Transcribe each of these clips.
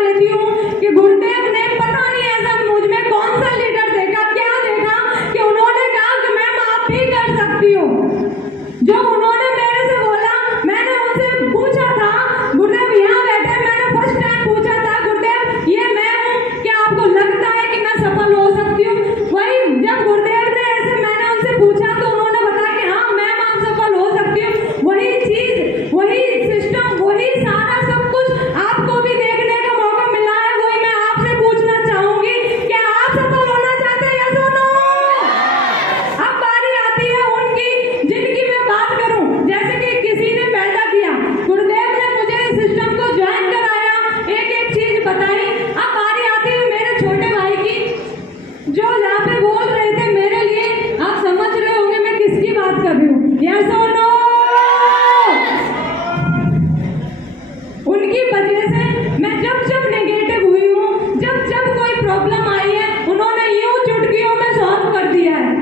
देती हूँ कि गुरुदेव ने पता नहीं ऐसा मुझ में कौन सा लीडर देखा, क्या देखा कि उन्होंने कहा कि मैम आप भी कर सकती हो। जो उन्होंने मेरे से बोला, मैंने उनसे पूछा था, गुरुदेव यहाँ बैठे, मैंने फर्स्ट टाइम पूछा था गुरुदेव ये मैं हूँ, क्या आपको लगता है कि मैं सफल हो सकती हूँ? वही जब गुरुदेव ने ऐसे मैंने उनसे पूछा तो उन्होंने बताया कि हाँ मैम आप सफल हो सकती हूँ। वही चीज, वही सिस्टम, वही सारा सब कुछ आपको भी देखने का मौका मिला है। वही मैं आपसे पूछना चाहूंगी, क्या आप सफल होना चाहते हैं या सुनो? अब बारी आती है उनकी जिनकी मैं बात करूं, जैसे कि किसी ने पैदा किया, गुरुदेव ने मुझे सिस्टम को ज्वाइन कराया, एक एक चीज बताई। अब बारी आती है मेरे छोटे भाई की, जो यहाँ पे बोल रहे थे मेरे लिए, आप समझ रहे होंगे मैं किसकी बात कर रही हूँ, यस और नो? उनकी वजह से मैं जब नेगेटिव हुई हूँ, जब कोई प्रॉब्लम आई है, उन्होंने यूं चुटकियों में सॉल्व कर दिया है।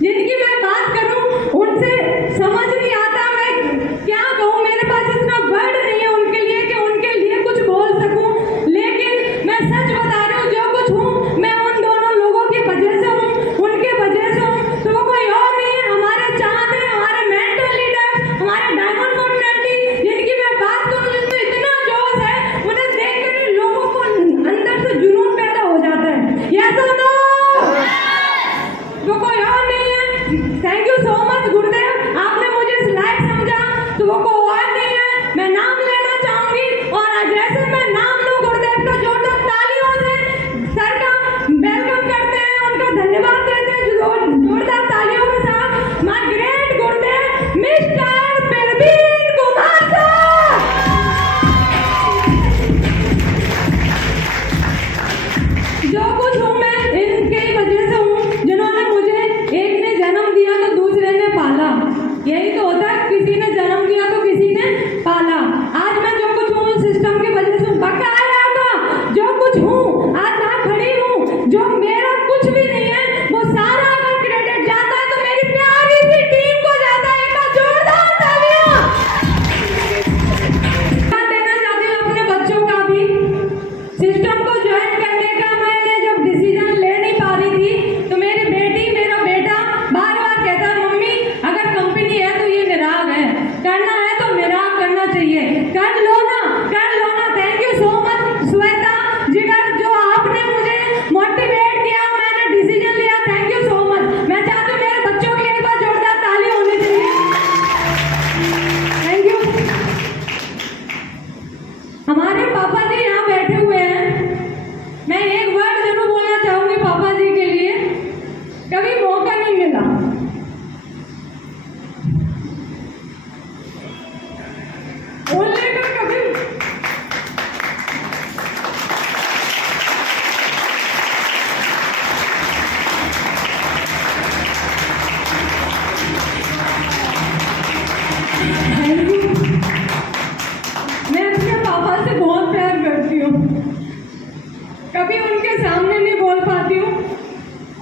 जिनकी मैं बात करूं उनसे समझ नहीं आता मैं क्या कहूं, मेरे पास इतना वर्ड नहीं है उनके लिए कि उनके लिए कुछ बोल सकूं। लेकिन मैं सच बता रही हूं, जो कुछ हूं मैं उन दोनों लोगों की वजह से हूं, उनके वजह से हूं। तो वो कोई और नहीं है, हमारे चाहत है, हमारे मेंटल लीडर, हमारे डायमंड पर्सनैलिटी, जिनकी मैं बात करूं जिसमें इतना जोश है, उन्हें देखकर ही लोगों को अंदर से जुनून पैदा हो जाता है। यस और नो? वो कोई और नहीं है। थैंक यू सो मच गुरुदेव, आपने मुझे इस लायक समझा। तो वो कोई और नहीं है, मैं नाम लेना चाहूंगी। और जैसे मैं नाम लूं, गुरुदेव का जोरदार तालियों से सर का वेलकम करते हैं, उनका धन्यवाद देते हैं जोरदार तालियों के साथ। My great Gurudev mister Praveen Kumar साहब। जो कुछ हूँ मैं इनके वजह से हूँ, जिन्होंने मुझे, एक ने जन्म दिया तो दूसरे ने पाला। यही तो होता है, किसी ने जन्म दिया तो किसी ने पाला। आज मैं जो कुछ हूँ सिस्टम की वजह से बकाया का जो कुछ हूँ, आज यहाँ खड़ी हूँ। जो मेरा कुछ भी नहीं है वो सारा अगर क्रेडिट जाता है तो मेरी प्यारी सी टीम को जाता है। एक बार जोरदार तालियां देना चाहती हूँ अपने बच्चों का भी। सिस्टम को ज्वाइन करने का मैंने जब डिसीजन ले नहीं पा रही थी तो मेरी बेटी, मेरा बेटा बार बार कहता है मम्मी अगर कंपनी है तो ये निराग है, करना है तो निराग करना चाहिए, कर लो ना, कर लो ना। Thank you so much Shweta जिगर, जो आपने मुझे मोटिवेट किया, मैंने डिसीजन लिया। Thank you so much. मैं चाहती हूँ मेरे बच्चों के लिए एक बार जोरदार ताली होनी चाहिए। Thank you. हमारे पापा जी यहाँ बैठे हुए हैं, मैं एक वर्ड जरूर बोलना चाहूंगी पापा जी के लिए। कभी मौका नहीं मिला, बोलने का कभी मैं अपने पापा से बहुत प्यार करती हूँ, कभी उनके सामने नहीं बोल पाती हूँ।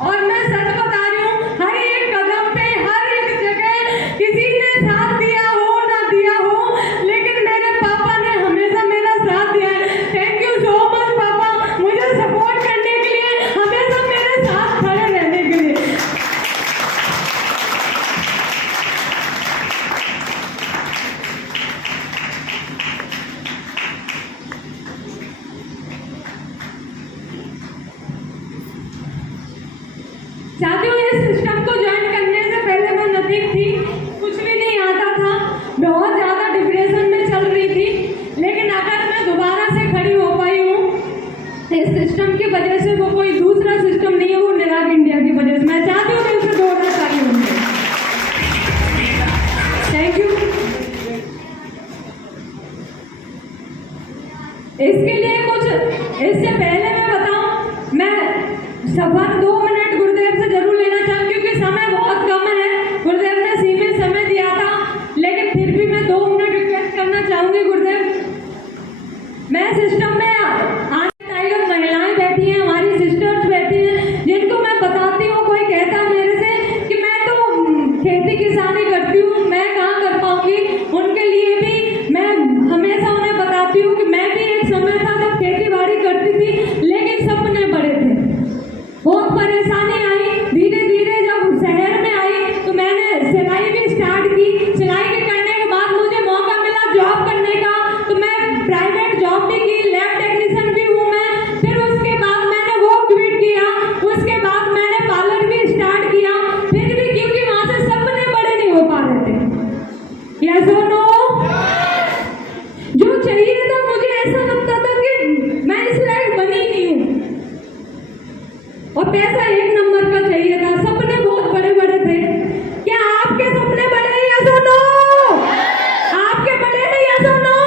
और मैं सच बता रही हूँ, हर एक कदम पे, हर एक जगह किसी ने साथ दिया हो ना दिया हो, लेकिन मेरे पापा ने हमेशा मेरा साथ दिया है। थैंक यू सो मच पापा, मुझे सपोर्ट करने के लिए, हमेशा मेरे साथ खड़े रहने के लिए। चाहती हूँ इस सिस्टम को ज्वाइन करने से पहले मैं नथिंग थी, कुछ भी नहीं आता था, बहुत ज्यादा डिप्रेशन में चल रही थी। लेकिन अगर मैं दोबारा से खड़ी हो पाई हूँ इस सिस्टम की वजह से, वो कोई दूसरा सिस्टम नहीं है, वो निराग इंडिया की वजह से। मैं चाहती हूँ दिल से जोरदार ताली होनी चाहिए। Thank you. इसके लिए कुछ, इससे पहले मैं बताऊं, मैं सफर 2 मिनट गुरुदेव से जरूर लेना चाहूँ क्योंकि समय बहुत कम है। गुरुदेव ने सीमित समय दिया था, लेकिन फिर भी मैं 2 मिनट रिक्वेस्ट करना चाहूंगी गुरुदेव। मैं सिस्टम में टाइगर महिलाएं बैठी हैं, हमारी सिस्टर्स बैठी हैं, जिनको मैं बताती हूँ, कोई कहता है मेरे से कि मैं तो खेती किसानी करती हूँ, मैं कहाँ कर पाऊंगी। उनके लिए भी मैं हमेशा उन्हें बताती हूँ कि मैं भी एक ऐसा लगता था कि मैं इस लायक बनी नहीं हूँ। और पैसा एक नंबर का चाहिए था, सपने बहुत बड़े बड़े थे। क्या आपके सपने बड़े हैं या सुनो? आपके बड़े हैं या सुनो?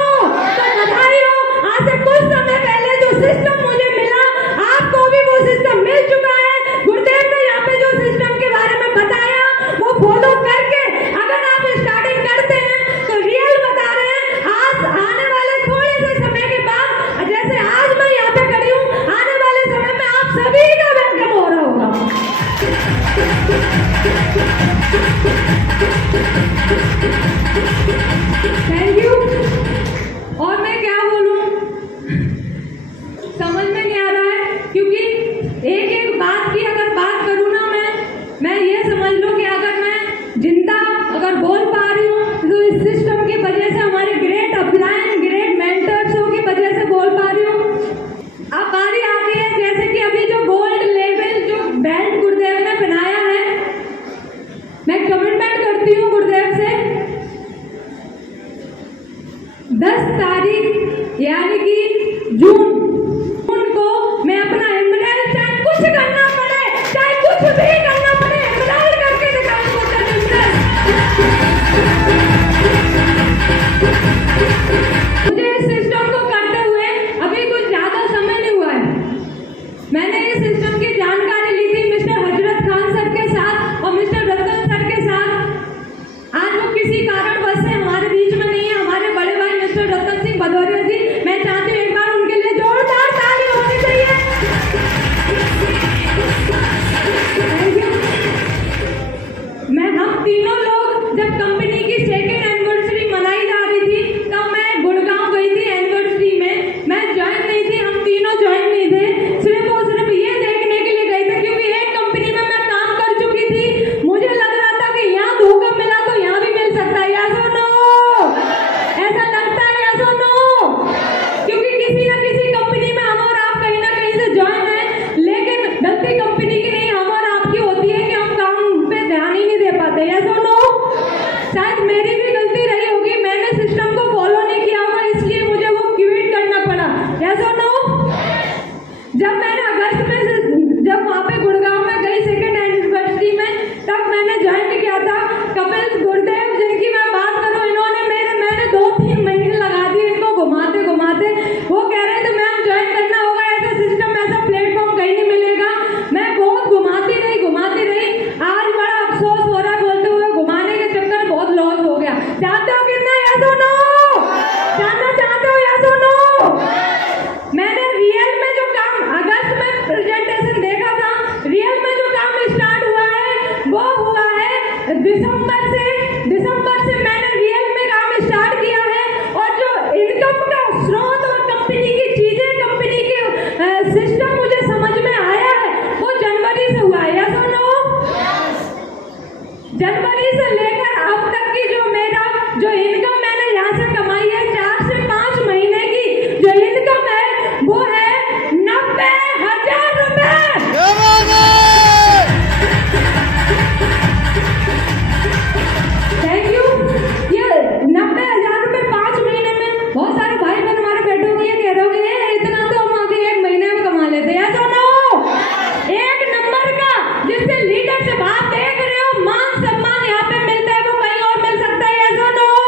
तो बधाई हो। आज से कुछ समय पहले जो सिस्टम मुझे मिला, आपको भी वो सिस्टम मिल चुका है। गुरुदेव ने यहाँ पे जो सिस्टम के बारे में बताया वो फॉलो करके अगर आप स्टार्टिंग करते हैं तो रियल बता रहे हैं, आज आने वाले थोड़े से समय के बाद, जैसे आज मैं यहाँ पे खड़ी हूँ, आने वाले समय में आप सभी का वेलकम हो रहा होगा। Thank you. और मैं क्या बोलूं, समझ में नहीं आ रहा है, क्योंकि एक एक बात की अगर बात करूं ना, मैं ये समझ लो कि अगर मैं जिंदा अगर बोल पा रही हूँ तो इस सिस्टम की वजह से, हमारे ग्रेट अपलाइन, ग्रेट मेंटर्सों की वजह से बोल पा रही हूँ। अब बारी आती है, जैसे कि अभी जो गोल्ड लेवल जो बेल्ट गुरुदेव ने बनाया है, मैं कमिटमेंट करती हूँ गुरुदेव से 10 तारीख यानी कि जून को मैं अपना एमराल्ड, चाहे कुछ करना पड़े, चाहे कुछ भी करना पड़े, एमराल्ड करके दिखाऊंगा। मुझे इस सिस्टम को करते हुए अभी कुछ ज्यादा समय नहीं हुआ है। मैंने इस सिस्टम की जानकारी ली थी मिस्टर हजरत खान सर के साथ और मिस्टर रतन सर के साथ। आज वो किसी कारणवश से हमारे बीच में नहीं है, हमारे बड़े भाई मिस्टर रतन सिंह भदौरिया जी। मैं चाहती हूँ एक बार उनके लिए जोरदार ताली होनी चाहिए। Thank you. हम तीनों लोग जब कंपनी की 2nd एनिवर्सरी मनाई जा रही थी, तब मैं गुड़गांव गई थी एनिवर्सरी में। मैं ज्वाइन नहीं थी, हम तीनों ज्वाइन नहीं थे, सिर्फ और सिर्फ ये देखने के लिए गई थी, क्योंकि एक कंपनी में मैं काम कर चुकी थी। मुझे लग रहा था कि यहाँ धोखा मिला तो यहाँ भी मिल सकता है, या सुनो? ऐसा लगता है या सुनो? क्योंकि किसी न किसी कंपनी में हम और आप कहीं ना कहीं से ज्वाइन है, लेकिन गलती कंपनी की नहीं, हम और आपकी होती है कि हम काम पे ध्यान ही नहीं दे पाते, या सुनो? शायद मेरी भी गलती रही होगी, मैंने सिस्टम को फॉलो नहीं किया होगा, इसलिए मुझे वो क्विट करना पड़ा, या सुनो? जब मैंने अगस्त में जब वहाँ पे गुड़गांव में गई 2nd एनिवर्सरी में, तब मैंने ज्वाइन किया था। कपिल गुरुदेव जिनकी मैं बात करूँ, इन्होंने मैंने 2-3 महीने लगा दिए इनको घुमाते घुमाते। वो कह रहे थे मैम ज्वाइन करना होगा, ऐसा सिस्टम, ऐसा प्लेटफॉर्म कहीं नहीं मिलेगा। मैं बहुत घुमाती रही। आज बड़ा अफसोस हो रहा है बोलते हुए, घुमाने के चक्कर बहुत लॉस हो गया। चाहते हो कितना, या सुनो? जानना चाहते हो या सुनो? मैंने रियल में जो काम अगस्त में प्रेजेंटेशन देखा था, रियल में जो काम स्टार्ट हुआ है वो हुआ है दिसंबर से मैंने रियल में काम स्टार्ट किया है। और जो इनकम का स्रोत और कंपनी की चीजें, कंपनी के सिस्टम मुझे समझ में आया है, वो जनवरी से हुआ है, या सुनो? जनवरी से लेकर अब तक की जो मेरा जो इनकम मैंने यहाँ से कमाई है, 4 से 5 महीने की जो इनकम है वो है 90,000 रुपए। Thank you. ये 90,000 रुपए 5 महीने में, बहुत सारे भाई बहन हमारे बैठे होंगे, ये कह रहे होंगे इतना तो हम आगे 1 महीने में कमा लेते हैं, ऐसा ना हो। 1 नंबर का जिससे लीडर से बात देख रहे हो, मान सम्मान यहाँ पे मिलता है, वो कहीं और मिल सकता है, ऐसा ना हो।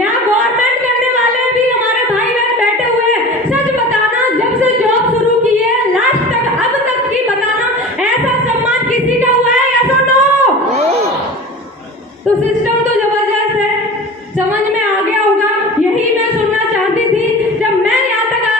यहाँ गवर्नमेंट करने वाले भी हमारे भाई बहन बैठे हुए हैं। सच बताना, जब से जॉब शुरू की है लास्ट तक अब तक की बताना, ऐसा सम्मान किसी का हुआ है, ऐसा ना हो? तो सिस्टम तो जबरदस्त है, समझ में आ गया होगा। यही मैं सुनना चाहती थी। जब मैं यहाँ तक आ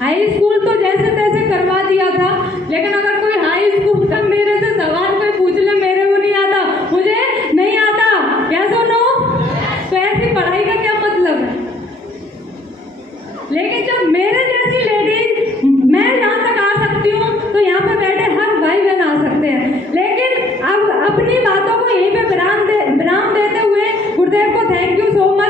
हाई स्कूल तो जैसे तैसे करवा दिया था, लेकिन अगर कोई हाई स्कूल का मेरे से सवाल कोई पूछ ले, मेरे को नहीं आता, मुझे नहीं आता, क्या सुनो, तो ऐसी पढ़ाई का क्या मतलब है। लेकिन जब मेरे जैसी लेडीज, मैं यहाँ तक आ सकती हूँ, तो यहाँ पे बैठे हर भाई बहन आ सकते हैं। लेकिन अब अपनी बातों को यहीं पे विराम देते हुए गुरुदेव को थैंक यू सो मच।